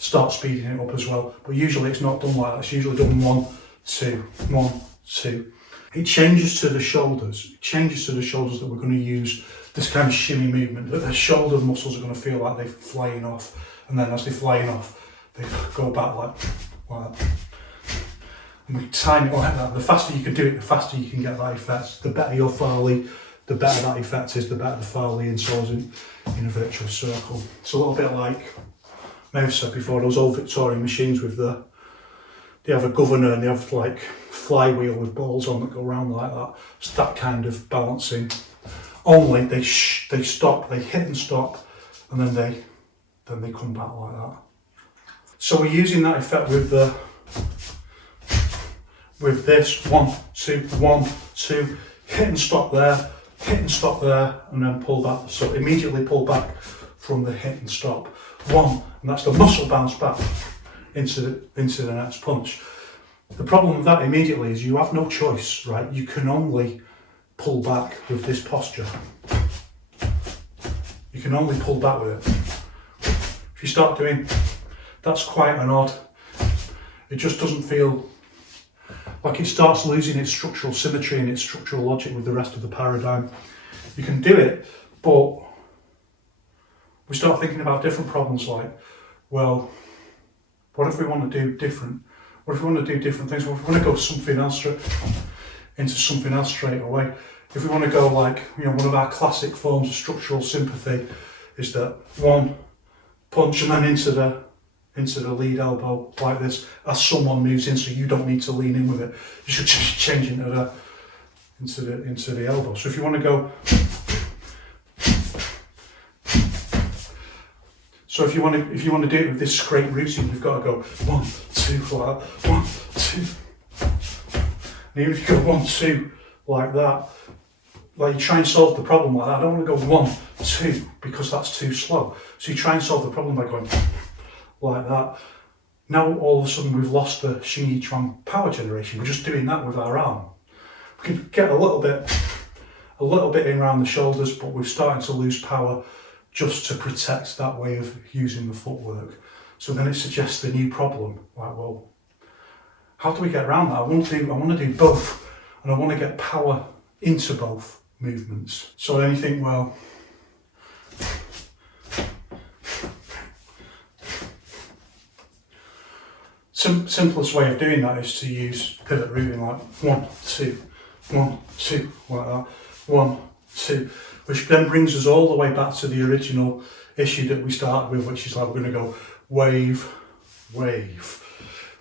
Start speeding it up as well, but usually it's not done like that. It's usually done 1, 2, 1, 2. It changes to the shoulders. It changes to the shoulders that we're going to use this kind of shimmy movement. That the shoulder muscles are going to feel like they're flying off, and then as they're flying off, they go back like that. And we time it like that. The faster you can do it, the faster you can get that effect. The better your Farley, the better that effect is, the better the Farley and so on in a virtuous circle. It's a little bit like, I have said before, those old Victorian machines with they have a governor and they have like flywheel with balls on that go around like that. It's that kind of balancing. Only they stop, they hit and stop, and then they come back like that. So we're using that effect with this 1, 2, 1, 2, hit and stop there, and then pull back. So immediately pull back from the hit and stop. 1, and that's the muscle bounce back into the next punch. The problem with that immediately is you have no choice, right? You can only pull back with this posture. You can only pull back with it. If you start doing, that's quite an odd, it just doesn't feel like, it starts losing its structural symmetry and its structural logic with the rest of the paradigm. You can do it, but we start thinking about different problems like, well, what if we want to do different? What if we want to do different things? What if we want to go into something else straight away? If we want to go like, one of our classic forms of structural sympathy is that 1 punch and then into the lead elbow like this as someone moves in, so you don't need to lean in with it. You should just change into the elbow. So if you want to go, so if you want to do it with this scrape rooting, you've got to go 1, 2 like that, 1, 2. And even if you go 1, 2 like that, like you try and solve the problem like that. I don't want to go 1, 2 because that's too slow. So you try and solve the problem by going like that. Now all of a sudden we've lost the xingyiquan power generation. We're just doing that with our arm. We can get a little bit in around the shoulders, but we're starting to lose power just to protect that way of using the footwork. So then it suggests a new problem. Like, well, how do we get around that? I want to do both, and I want to get power into both movements. So then you think, well, simplest way of doing that is to use pivot routing, like 1, 2, 1, 2, like that, 1, 2, which then brings us all the way back to the original issue that we started with, which is like we're going to go wave, wave,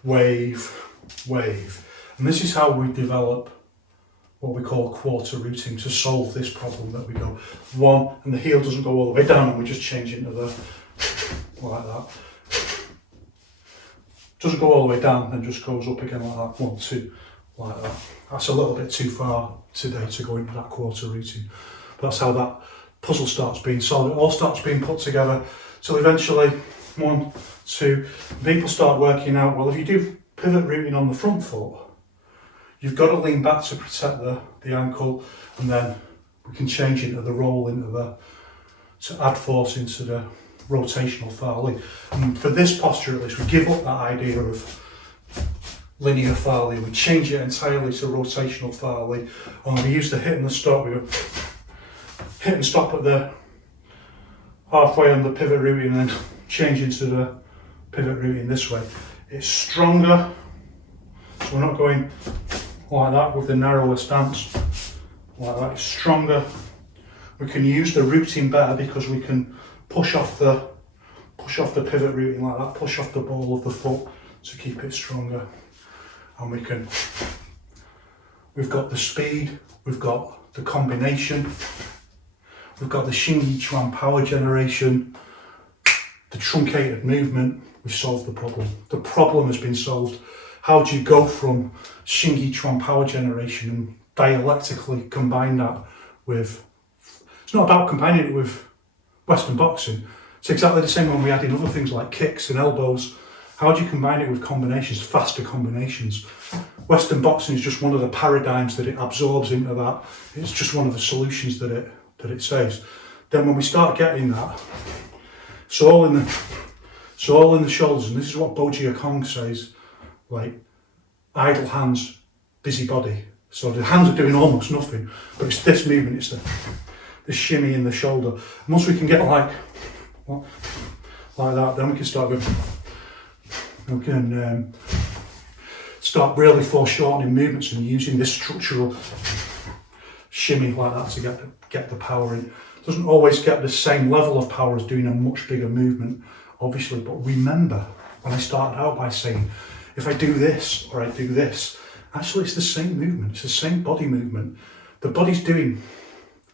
wave, wave. And this is how we develop what we call quarter routing to solve this problem, that we go 1 and the heel doesn't go all the way down and we just change it to the, like that. Doesn't go all the way down and just goes up again like that, 1, 2, like that. That's a little bit too far today to go into that quarter routing. But that's how that puzzle starts being solved. It all starts being put together till eventually 1, 2, people start working out, well, if you do pivot routing on the front foot, you've got to lean back to protect the ankle, and then we can change into the roll, to add force into the rotational fore. And for this posture at least, we give up that idea of linear fore. We change it entirely to rotational fore. And we use the hit and the stop. We go hit and stop at the halfway on the pivot routing and then change into the pivot routing this way. It's stronger, so we're not going like that with the narrower stance. Like that, it's stronger. We can use the routing better because we can push off the pivot routing like that, push off the ball of the foot to keep it stronger. And we've got the speed, we've got the combination, we've got the xingyiquan power generation, the truncated movement. We've solved the problem. The problem has been solved. How do you go from xingyiquan power generation and dialectically combine that with, it's not about combining it with Western boxing. It's exactly the same when we add in other things like kicks and elbows. How do you combine it with combinations, faster combinations? Western boxing is just one of the paradigms that it absorbs into that. It's just one of the solutions that it saves. Then when we start getting that, it's all in the shoulders, and this is what Boji Kong says, like idle hands, busy body. So the hands are doing almost nothing, but it's this movement, it's the shimmy in the shoulder. And once we can get like that, then we can start start really foreshortening movements and using this structural shimmy like that to get the power in. It doesn't always get the same level of power as doing a much bigger movement, obviously, but remember when I started out by saying, if I do this or I do this, actually it's the same movement, it's the same body movement. The body's doing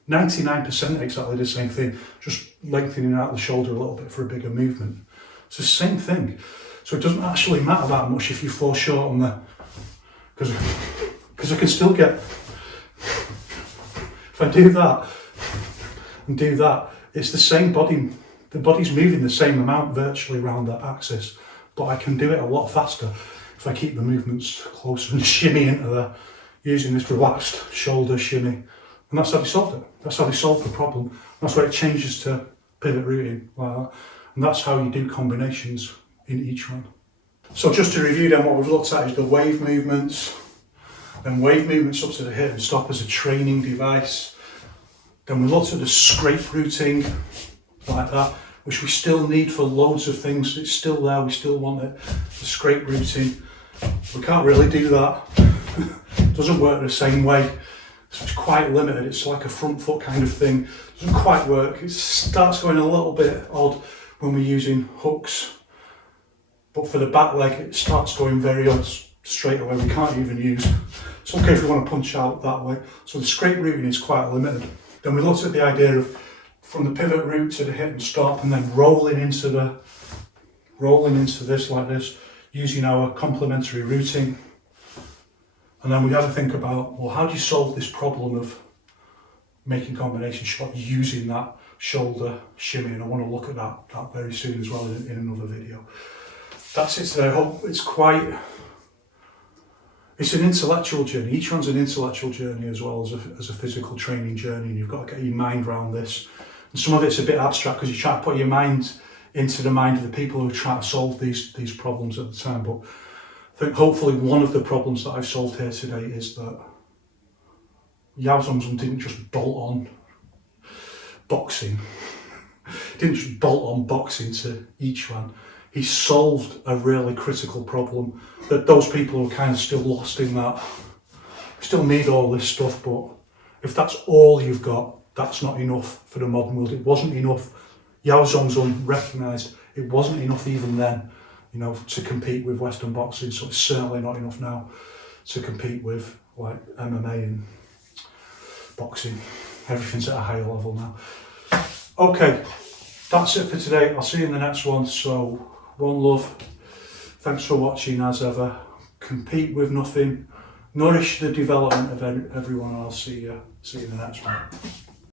99% exactly the same thing, just lengthening out the shoulder a little bit for a bigger movement. It's the same thing. So it doesn't actually matter that much if you foreshorten because I can still get, if I do that and do that, it's the same body, the body's moving the same amount virtually around that axis, but I can do it a lot faster if I keep the movements closer and shimmy into using this relaxed shoulder shimmy. And that's how they solved it. That's how they solved the problem. That's where it changes to pivot routing like that. And that's how you do combinations in each one. So just to review then, what we've looked at is the wave movements. Then wave movements up to the hip and stop as a training device. Then we looked at the scrape routing like that, which we still need for loads of things. It's still there, we still want it. The scrape routing, we can't really do that. It doesn't work the same way. So it's quite limited. It's like a front foot kind of thing. It doesn't quite work. It starts going a little bit odd when we're using hooks. But for the back leg, it starts going very odd straight away. We can't even use. It's okay if we want to punch out that way. So the scrape routing is quite limited. Then we looked at the idea of from the pivot route to the hip and stop, and then rolling into this like this, using our complementary routing. And then we had to think about, well, how do you solve this problem of making combination shot using that shoulder shimmy, and I want to look at that very soon as well in another video. That's it today. I hope it's an intellectual journey. Each one's an intellectual journey as well as a physical training journey, and you've got to get your mind around this. And some of it's a bit abstract because you try to put your mind into the mind of the people who are trying to solve these problems at the time. But I think hopefully one of the problems that I've solved here today is that Yao Zongxun didn't just bolt on boxing. Didn't just bolt on boxing to Yiquan. He solved a really critical problem that those people who are kind of still lost in that still need all this stuff, but if that's all you've got, that's not enough for the modern world. It wasn't enough. Yao Zongxun recognised it wasn't enough even then, you know, to compete with Western boxing, so it's certainly not enough now to compete with like MMA and boxing. Everything's at a higher level now. Okay, that's it for today. I'll see you in the next one. So, one love. Thanks for watching as ever. Compete with nothing. Nourish the development of everyone. I'll see you in the next one.